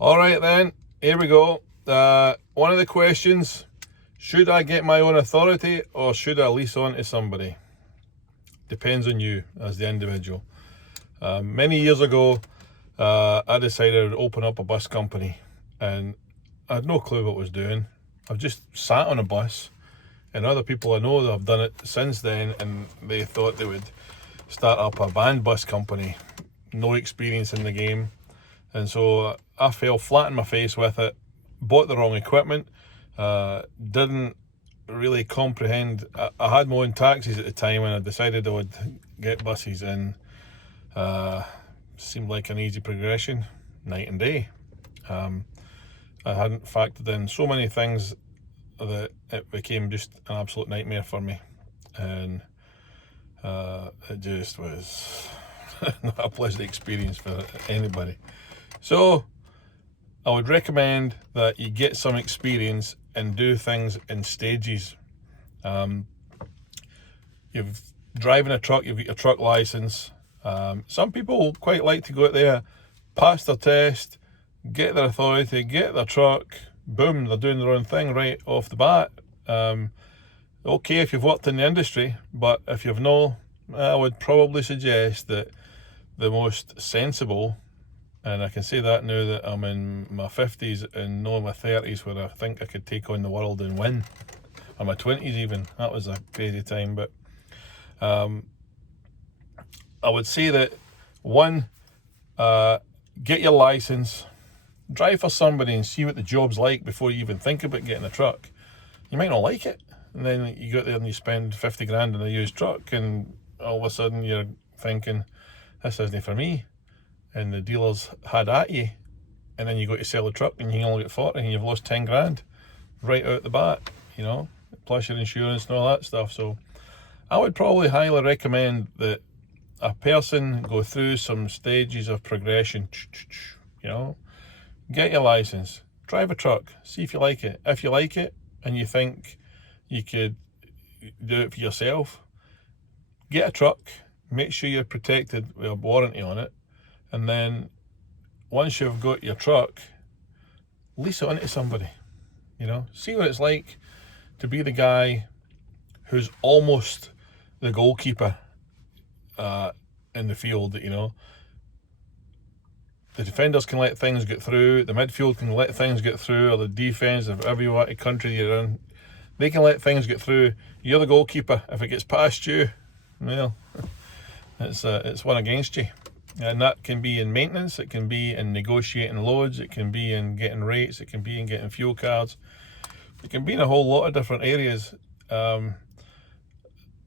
All right then, here we go. One of the questions, should I get my own authority or should I lease on to somebody? Depends on you as the individual. Many years ago, I decided to open up a bus company and I had no clue what I was doing. I've just sat on a bus and other people I know that have done it since then, and they thought they would start up a band bus company. No experience in the game. And so I fell flat on my face with it, bought the wrong equipment, didn't really comprehend. I had my own taxis at the time and I decided I would get buses in. Seemed like an easy progression, night and day. I hadn't factored in so many things that it became just an absolute nightmare for me. And it just was not a pleasant experience for anybody. So I would recommend that you get some experience and do things in stages. You've driving a truck, you've got your truck license. Some people quite like to go out there, pass their test, get their authority, get their truck, boom, they're doing their own thing right off the bat. Okay if you've worked in the industry, but if you've not, I would probably suggest that the most sensible, and I can say that now that I'm in my 50s and not my 30s where I think I could take on the world and win, or my 20s even, that was a crazy time, but I would say that one, get your license, drive for somebody and see what the job's like before you even think about getting a truck. You might not like it, and then you go out there and you spend 50 grand on a used truck and all of a sudden you're thinking, this isn't for me, and the dealer's had at you, and then you go to sell the truck and you only get 40 and you've lost 10 grand right out the bat, plus your insurance and all that stuff. So I would probably highly recommend that a person go through some stages of progression. Get your license, drive a truck, see if you like it. If you like it and you think you could do it for yourself, get a truck, make sure you're protected with a warranty on it, and then once you've got your truck, lease it onto somebody. See what it's like to be the guy who's almost the goalkeeper in the field. The defenders can let things get through, the midfield can let things get through, or the defence of every country you're in, they can let things get through. You're the goalkeeper. If it gets past you, well, it's one against you. And that can be in maintenance, it can be in negotiating loads, it can be in getting rates, it can be in getting fuel cards, it can be in a whole lot of different areas. A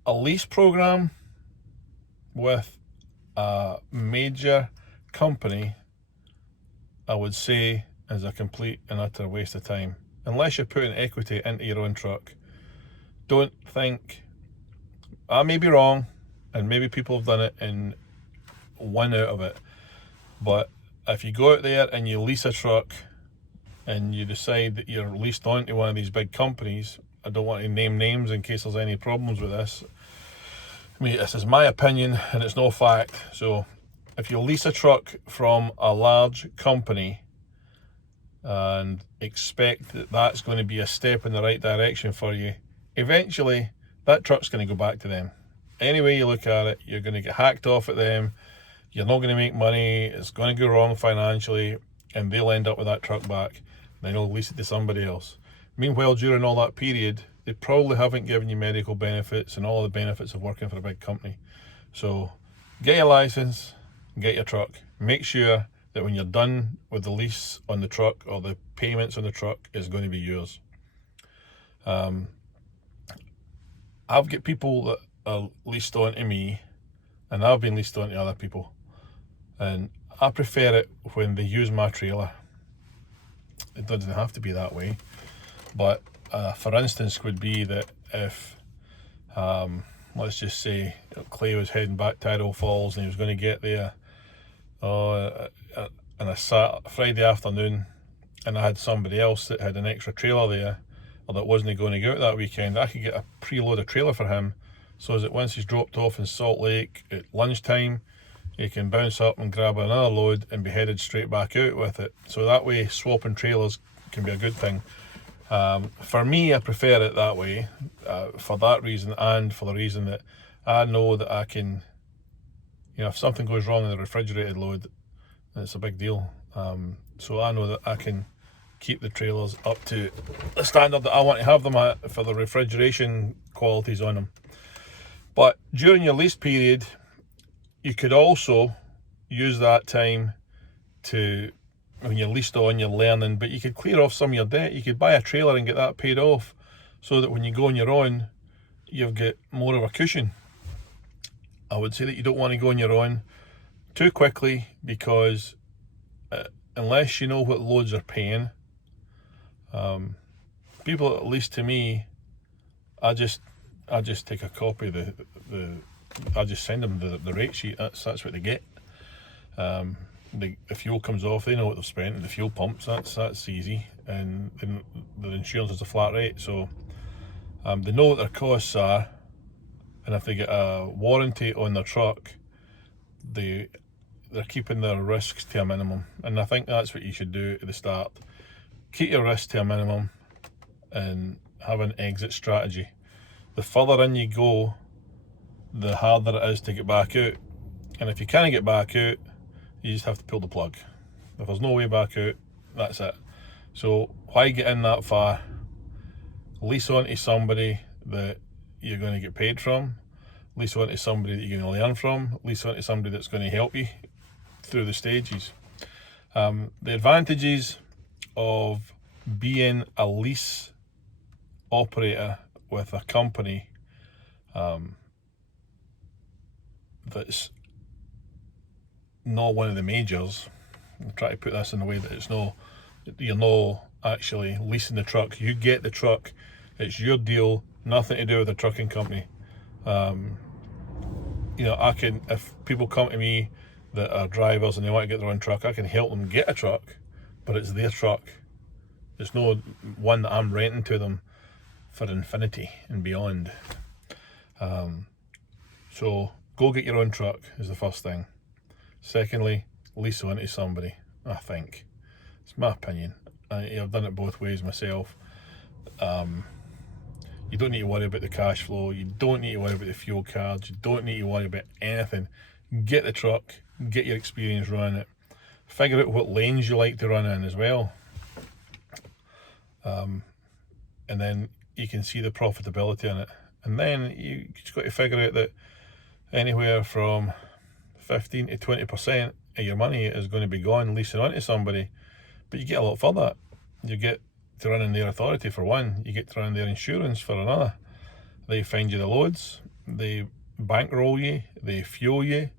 lease program with a major company, I would say, is a complete and utter waste of time. Unless you're putting equity into your own truck. Don't think, I may be wrong, and maybe people have done it and won out of it, but if you go out there and you lease a truck and you decide that you're leased onto one of these big companies, I don't want to name names in case there's any problems with this. This is my opinion and it's no fact. So if you lease a truck from a large company and expect that that's going to be a step in the right direction for you, eventually that truck's going to go back to them. Any way you look at it, you're going to get hacked off at them, you're not going to make money, it's going to go wrong financially, and they'll end up with that truck back. Then they'll lease it to somebody else. Meanwhile, during all that period, they probably haven't given you medical benefits and all the benefits of working for a big company. So get your license, get your truck. Make sure that when you're done with the lease on the truck or the payments on the truck, it's going to be yours. I've got people that are leased on to me, and I've been leased on to other people, and I prefer it when they use my trailer. It doesn't have to be that way, but for instance would be that if let's just say Clay was heading back to Idaho Falls and he was going to get there on a Friday afternoon, and I had somebody else that had an extra trailer there, or that wasn't going to go out that weekend, I could get a preloaded trailer for him, so that once he's dropped off in Salt Lake at lunchtime, you can bounce up and grab another load and be headed straight back out with it. So that way, swapping trailers can be a good thing. For me, I prefer it that way, for that reason, and for the reason that I know that I can, if something goes wrong in the refrigerated load, then it's a big deal. So I know that I can keep the trailers up to the standard that I want to have them at for the refrigeration qualities on them. But during your lease period, you could also use that time to, when you're leased on, you're learning, but you could clear off some of your debt. You could buy a trailer and get that paid off, so that when you go on your own, you've got more of a cushion. I would say that you don't want to go on your own too quickly, because unless you know what loads are paying, people, at least to me, I just take a copy of I just send them the rate sheet. That's what they get. The fuel comes off, they know what they've spent, and the fuel pumps, that's easy, and the insurance is a flat rate, so they know what their costs are, and if they get a warranty on their truck, they're keeping their risks to a minimum. And I think that's what you should do at the start. Keep your risks to a minimum and have an exit strategy. The further in you go, the harder it is to get back out. And if you can't get back out, you just have to pull the plug. If there's no way back out, that's it. So why get in that far? Lease on to somebody that you're going to get paid from. Lease on to somebody that you're going to learn from. Lease on to somebody that's going to help you through the stages. The advantages of being a lease operator with a company that's not one of the majors. I'll try to put this in a way that you're not actually leasing the truck. You get the truck, it's your deal, nothing to do with the trucking company. If people come to me that are drivers and they want to get their own truck, I can help them get a truck, but it's their truck. It's no one that I'm renting to them for infinity and beyond. So go get your own truck is the first thing. Secondly, lease on to somebody, I think. It's my opinion. I've done it both ways myself. You don't need to worry about the cash flow. You don't need to worry about the fuel cards. You don't need to worry about anything. Get the truck, get your experience running it. Figure out what lanes you like to run in as well. And then you can see the profitability in it. And then you just got to figure out that anywhere from 15 to 20% of your money is going to be gone leasing onto somebody. But you get a lot further. You get to run in their authority for one. You get to run their insurance for another. They find you the loads. They bankroll you. They fuel you.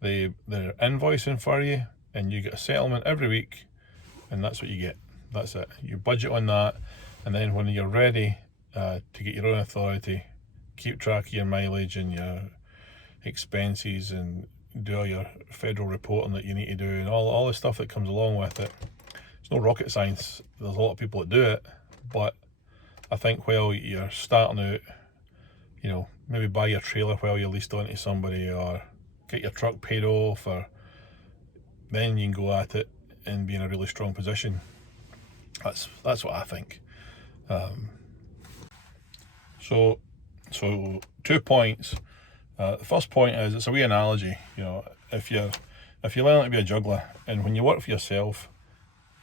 They're invoicing for you. And you get a settlement every week. And that's what you get. That's it. You budget on that. And then when you're ready to get your own authority, keep track of your mileage and your expenses and do all your federal reporting that you need to do and all the stuff that comes along with it. It's no rocket science. There's a lot of people that do it, but I think while you're starting out, maybe buy your trailer while you're leased onto somebody, or get your truck paid off, or then you can go at it and be in a really strong position. That's what I think. So 2 points. The first point is, it's a wee analogy. If you're learning to be a juggler, and when you work for yourself,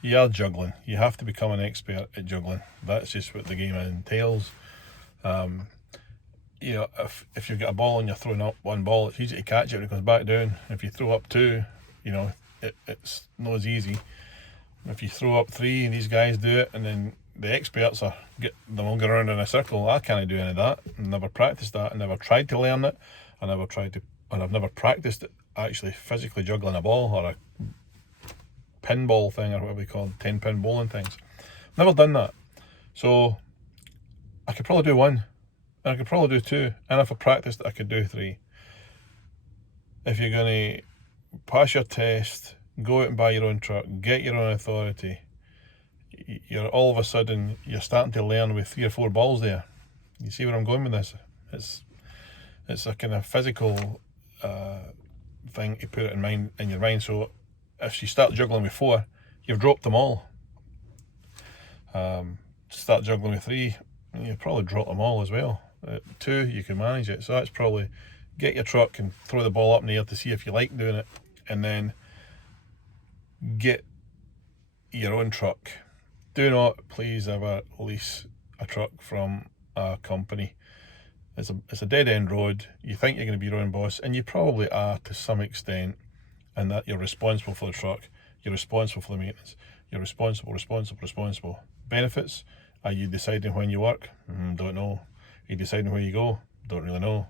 you are juggling. You have to become an expert at juggling. That's just what the game entails. If you've got a ball and you're throwing up one ball, it's easy to catch it when it comes back down. If you throw up two, it's not as easy. If you throw up three, and these guys do it, and then the experts get them all going around in a circle. I can't do any of that. I've never practiced that. I never tried to learn it. And I've never practiced it actually physically juggling a ball, or a pinball thing, or whatever they call 10-pin bowling things. Never done that. So I could probably do one, and I could probably do two, and if I practiced, I could do three. If you're going to pass your test, go out and buy your own truck, get your own authority, you're all of a sudden, you're starting to learn with 3 or 4 balls there. You see where I'm going with this? It's a kind of physical thing to put it in your mind. So if you start juggling with 4, you've dropped them all. Start juggling with 3, you probably drop them all as well. 2, you can manage it. So that's probably get your truck and throw the ball up in the air to see if you like doing it, and then get your own truck. Do not please ever lease a truck from a company. It's a dead end road. You think you're going to be your own boss, and you probably are to some extent, and that you're responsible for the truck, you're responsible for the maintenance, you're responsible. Benefits, are you deciding when you work? Don't know. Are you deciding where you go? Don't really know.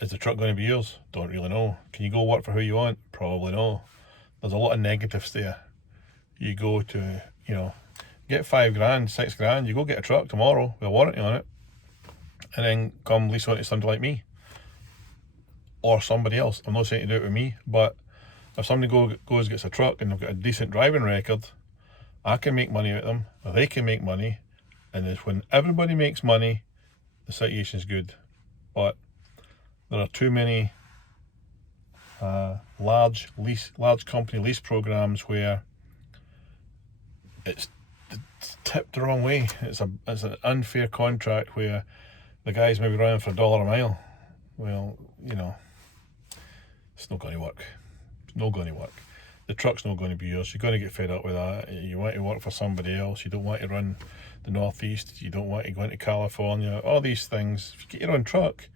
Is the truck going to be yours? Don't really know. Can you go work for who you want? Probably no. There's a lot of negatives there. You go to, get 5 grand, 6 grand, you go get a truck tomorrow with a warranty on it, and then come lease on to somebody like me or somebody else. I'm not saying to do it with me, but if somebody goes gets a truck and they've got a decent driving record, I can make money out of them, or they can make money, and it's when everybody makes money, the situation's good. But there are too many large company lease programs where it's tipped the wrong way. It's an unfair contract where the guy's maybe running for $1 a mile. Well, it's not going to work. It's not going to work. The truck's not going to be yours. You're going to get fed up with that. You want to work for somebody else. You don't want to run the Northeast. You don't want to go into California. All these things. If you get your own truck,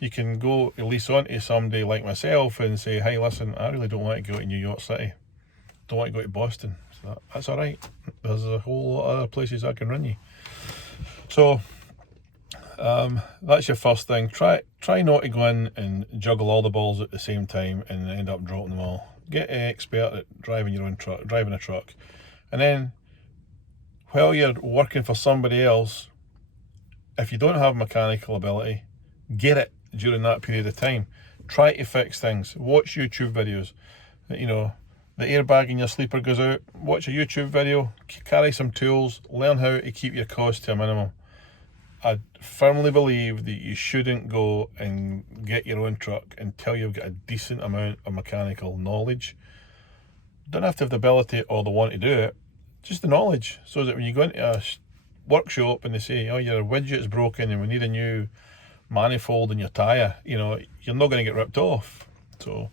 you can go lease on to somebody like myself and say, hey, listen, I really don't want to go to New York City. Don't want to go to Boston. So that's all right. There's a whole lot of other places I can run you. So that's your first thing. Try not to go in and juggle all the balls at the same time and end up dropping them all. Get an expert at driving a truck, and then while you're working for somebody else, if you don't have mechanical ability, get it during that period of time. Try to fix things. Watch YouTube videos. The airbag in your sleeper goes out. Watch a YouTube video. Carry some tools. Learn how to keep your costs to a minimum. I firmly believe that you shouldn't go and get your own truck until you've got a decent amount of mechanical knowledge. Don't have to have the ability or the want to do it, just the knowledge, so that when you go into a workshop and they say, oh, your widget's broken and we need a new manifold in your tyre, you're not going to get ripped off. So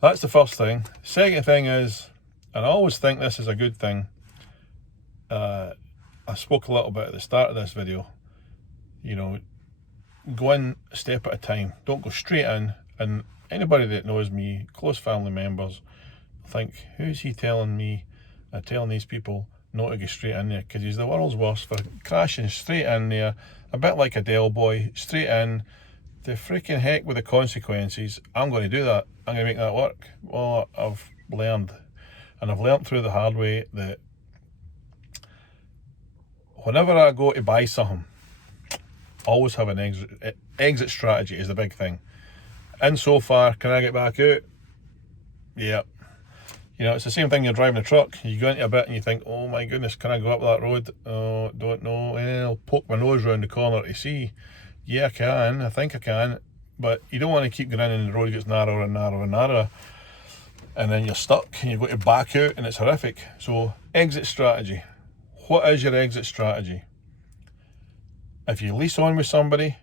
that's the first thing. Second thing is, and I always think this is a good thing, I spoke a little bit at the start of this video, go in a step at a time. Don't go straight in. And anybody that knows me, close family members, think, who's he telling these people not to go straight in there? Because he's the world's worst for crashing straight in there, a bit like a Del boy, straight in. The freaking heck with the consequences. I'm going to do that. I'm going to make that work. Well, I've learned through the hard way that whenever I go to buy something, always have an exit strategy is the big thing. In so far, can I get back out? Yeah. It's the same thing. You're driving a truck, you go into a bit and you think, oh my goodness, can I go up that road? Oh, don't know. I'll poke my nose round the corner to see. Yeah, I can. I think I can. But you don't want to keep going in and the road gets narrower and narrower and narrower. And then you're stuck and you've got to back out and it's horrific. So, exit strategy. What is your exit strategy? If you lease on with somebody,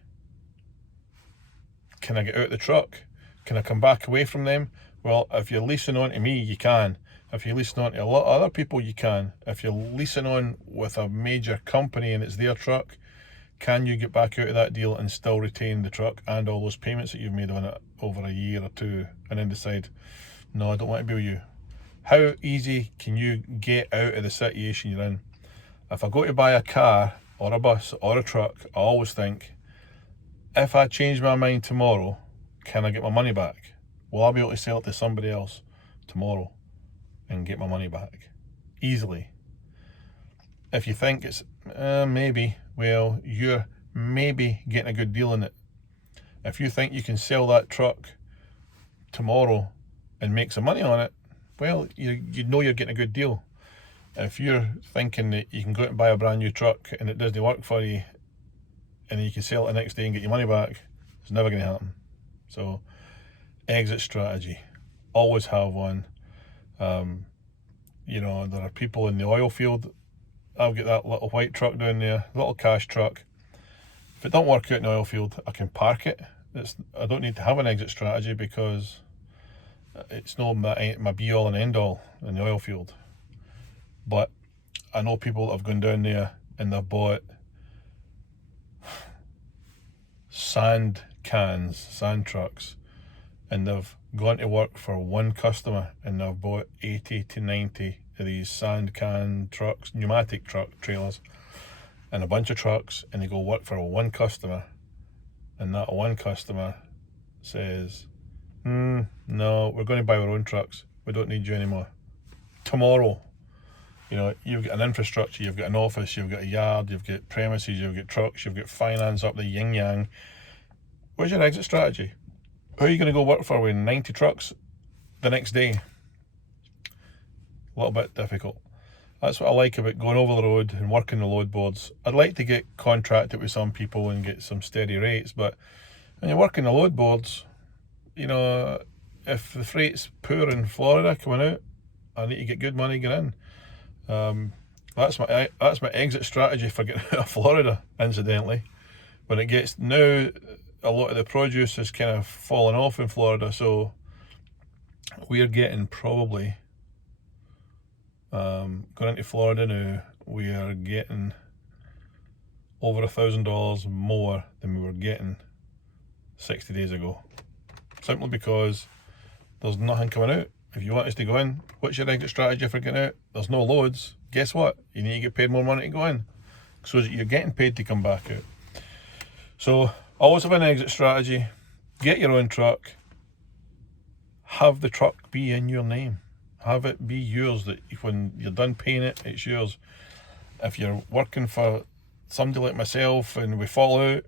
can I get out of the truck? Can I come back away from them? Well, if you're leasing on to me, you can. If you're leasing on to a lot of other people, you can. If you're leasing on with a major company and it's their truck, can you get back out of that deal and still retain the truck and all those payments that you've made on it over a year or two, and then decide, no, I don't want to be with you? How easy can you get out of the situation you're in? If I go to buy a car or a bus or a truck, I always think, if I change my mind tomorrow, can I get my money back? Will I be able to sell it to somebody else tomorrow and get my money back? Easily. If you think it's maybe, well, you're maybe getting a good deal in it. If you think you can sell that truck tomorrow and make some money on it, well, you know you're getting a good deal. If you're thinking that you can go out and buy a brand new truck and it doesn't work for you and you can sell it the next day and get your money back, it's never going to happen. So exit strategy. Always have one. You know, there are people in the oil field. I've got that little white truck down there, little cash truck. If it don't work out in the oil field, I can park it. I don't need to have an exit strategy because it's not my be all and end all in the oil field. But I know people that have gone down there and they've bought sand cans, sand trucks, and they've gone to work for one customer and they've bought 80 to 90 of these sand can trucks, pneumatic truck trailers, and a bunch of trucks, and they go work for one customer, and that one customer says, no, we're going to buy our own trucks, we don't need you anymore. Tomorrow, you know, you've got an infrastructure, you've got an office, you've got a yard, you've got premises, you've got trucks, you've got finance up the yin yang. Where's your exit strategy? Who are you going to go work for with 90 trucks the next day? A little bit difficult. That's what I like about going over the road and working the load boards. I'd like to get contracted with some people and get some steady rates, but when you're working the load boards, you know, if the freight's poor in Florida coming out, I need to get good money getting in. That's my exit strategy for getting out of Florida, incidentally. When it gets now, a lot of the produce is kind of falling off in Florida, so we're getting probably going into Florida now, we are getting over $1,000 more than we were getting 60 days ago, simply because there's nothing coming out. If you want us to go in, what's your exit strategy for getting out? There's no loads. Guess what? You need to get paid more money to go in, so that you're getting paid to come back out. So always have an exit strategy. Get your own truck. Have the truck be in your name. Have it be yours, that when you're done paying it, it's yours. If you're working for somebody like myself and we fall out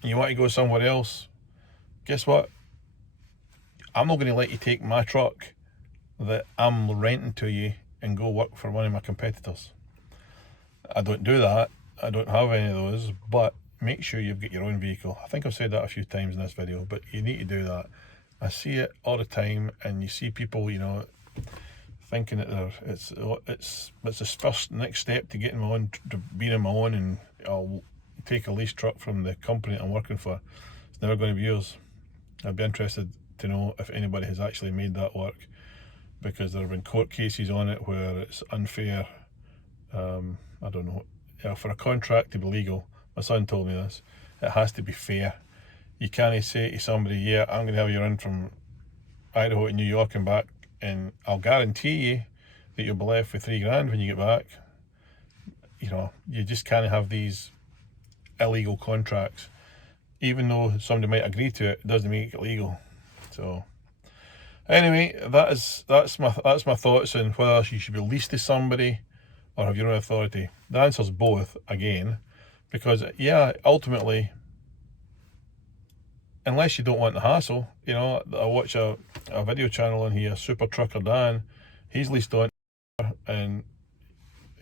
and you want to go somewhere else, guess what? I'm not going to let you take my truck that I'm renting to you and go work for one of my competitors. I don't do that. I don't have any of those, but make sure you've got your own vehicle. I think I've said that a few times in this video, but you need to do that. I see it all the time, and you see people, you know, thinking that it's the first next step to getting my own, to being on my own, and I'll take a lease truck from the company I'm working for. It's never going to be yours. I'd be interested to know if anybody has actually made that work, because there have been court cases on it where it's unfair. I don't know. For a contract to be legal, my son told me this, it has to be fair. You can't say to somebody, yeah, I'm going to have you in from Idaho to New York and back, and I'll guarantee you that you'll be left with $3,000 when you get back. You know, you just can't have these illegal contracts. Even though somebody might agree to it, it doesn't make it legal. So anyway, that's my thoughts on whether you should be leased to somebody or have your own authority. The answer's both, again, because yeah, ultimately, unless you don't want the hassle, you know, I watch a video channel on here, Super Trucker Dan, he's leased on, and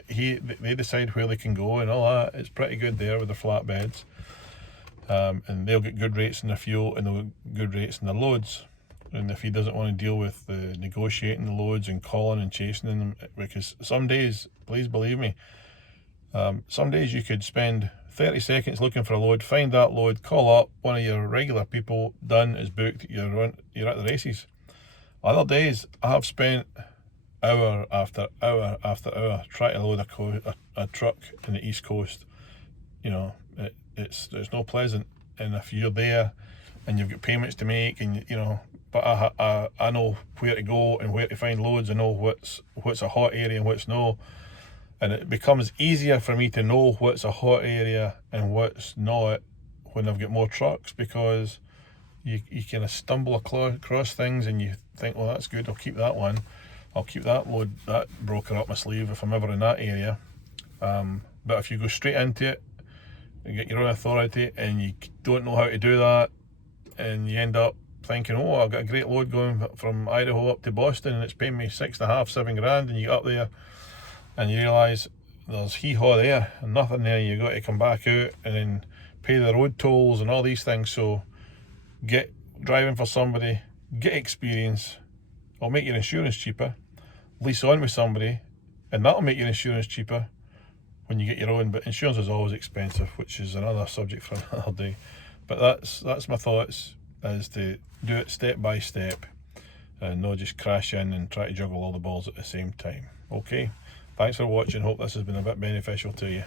they decide where they can go and all that. It's pretty good there with their flatbeds, and they'll get good rates in their fuel and they'll get good rates in their loads. And if he doesn't want to deal with the negotiating the loads and calling and chasing them, because some days, please believe me, some days you could spend 30 seconds looking for a load, find that load, call up one of your regular people, done, is booked, you're at the races. Other days I have spent hour after hour after hour trying to load a truck in the East Coast. You know, it's no pleasant, and if you're there and you've got payments to make, and you know, but I know where to go and where to find loads. I know what's a hot area and what's no. And it becomes easier for me to know what's a hot area and what's not when I've got more trucks, because you kind of stumble across things and you think, well, that's good, I'll keep that one. I'll keep that load, that broker up my sleeve if I'm ever in that area. But if you go straight into it and get your own authority and you don't know how to do that, and you end up thinking, oh, I've got a great load going from Idaho up to Boston and it's paying me $6,500–7,000, and you get up there and you realise there's hee-haw there and nothing there. You got to come back out and then pay the road tolls and all these things. So get driving for somebody get experience, it'll make your insurance cheaper, lease on with somebody, and that'll make your insurance cheaper when you get your own. But insurance is always expensive, which is another subject for another day. But that's my thoughts, is to do it step by step and not just crash in and try to juggle all the balls at the same time. Okay, thanks for watching. Hope this has been a bit beneficial to you.